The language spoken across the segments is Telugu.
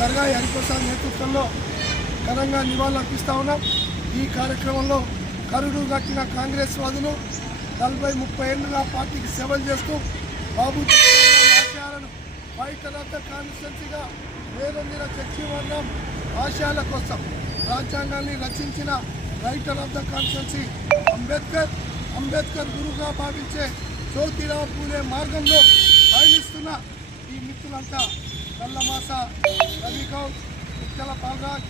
దర్గా హరిప్రసాద్ నేతృత్వంలో ఘనంగా నివాళులర్పిస్తా ఉన్నాం. ఈ కార్యక్రమంలో కరుడు కట్టిన కాంగ్రెస్ వాదులు 40-30 ఏళ్లుగా పార్టీకి సేవలు చేస్తూ బాబు ఆశయాలను ఫైటర్ ఆఫ్ ద కాన్స్టిట్యున్సీగా వేరొందిన చర్చీవర్ణం ఆశయాల కోసం రాజ్యాంగాన్ని రచించిన writer of the constituency Ambedkar గురువుగా భావించే జ్యోతిరావు పూలే మార్గంలో పయనిస్తున్న ఈ మిత్రులంతా నల్లమాస రవిగౌడ్, ముత్యాల బాలరాజ్,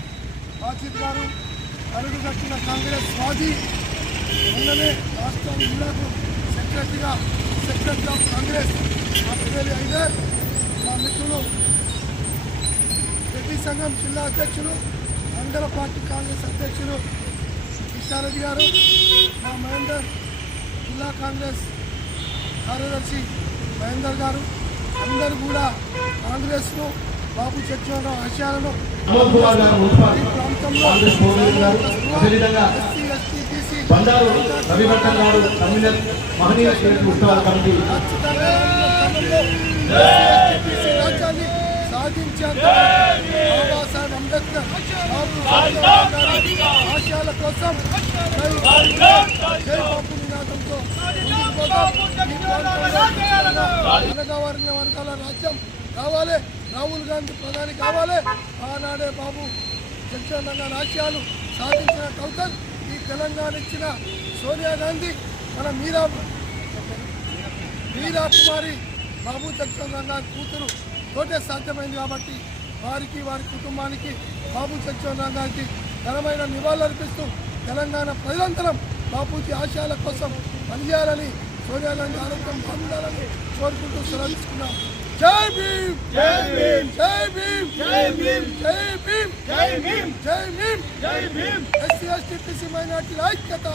బాజిద్ గారు, కరుడు కట్టిన కాంగ్రెస్ వాది, మొన్ననే రాష్ట్ర జిల్లాకు సెక్రటరీ ఆఫ్ కాంగ్రెస్ మా పిల్లలు ఐదర్, మా మిత్రులు రెడ్డి సంఘం జిల్లా అధ్యక్షులు, మండల పార్టీ కాంగ్రెస్ అధ్యక్షులు కిషారెడ్డి గారు, మా మహేందర్ జిల్లా కాంగ్రెస్ కార్యదర్శి మహేందర్ గారు, అందరూ కూడా కాంగ్రెస్ను బాబు చర్చలో ఆశయాలను ఈ ప్రాంతంలో రాజ్యాన్ని సాధించేంత బాబాసాహెబ్ అంబేద్కర్ ఆశయాల కోసం జై బాబు నినాదంతో వర్గాల రాజ్యం కావాలి, రాహుల్ గాంధీ ప్రధాని కావాలి. ఆనాడే బాబు జగన్ ఆశయాలు సాధించిన కౌతల్ ఈ తెలంగాణ ఇచ్చిన సోనియా గాంధీ, మన మీరా కుమారి బాబు జగన్ కూతురు తోటే సాధ్యమైంది. కాబట్టి వారికి వారి కుటుంబానికి బాబు జగన్ గారికి ఘనమైన నివాళులర్పిస్తూ తెలంగాణ ప్రజలంతరం బాపూజీ ఆశయాల కోసం పనిచేయాలని, సోనియా గాంధీ ఆరోగ్యం బాగుండాలని కోరుకుంటూ సెలవు తీసుకున్నాం. జై భీమ్, జై భీమ్, జై భీమ్, జై భీమ్, జై భీమ్, జై భీమ్, జై భీమ్, జై భీమ్. ఎస్సీ ఎస్టీ బీసీ మైనారిటీల ఐక్యత.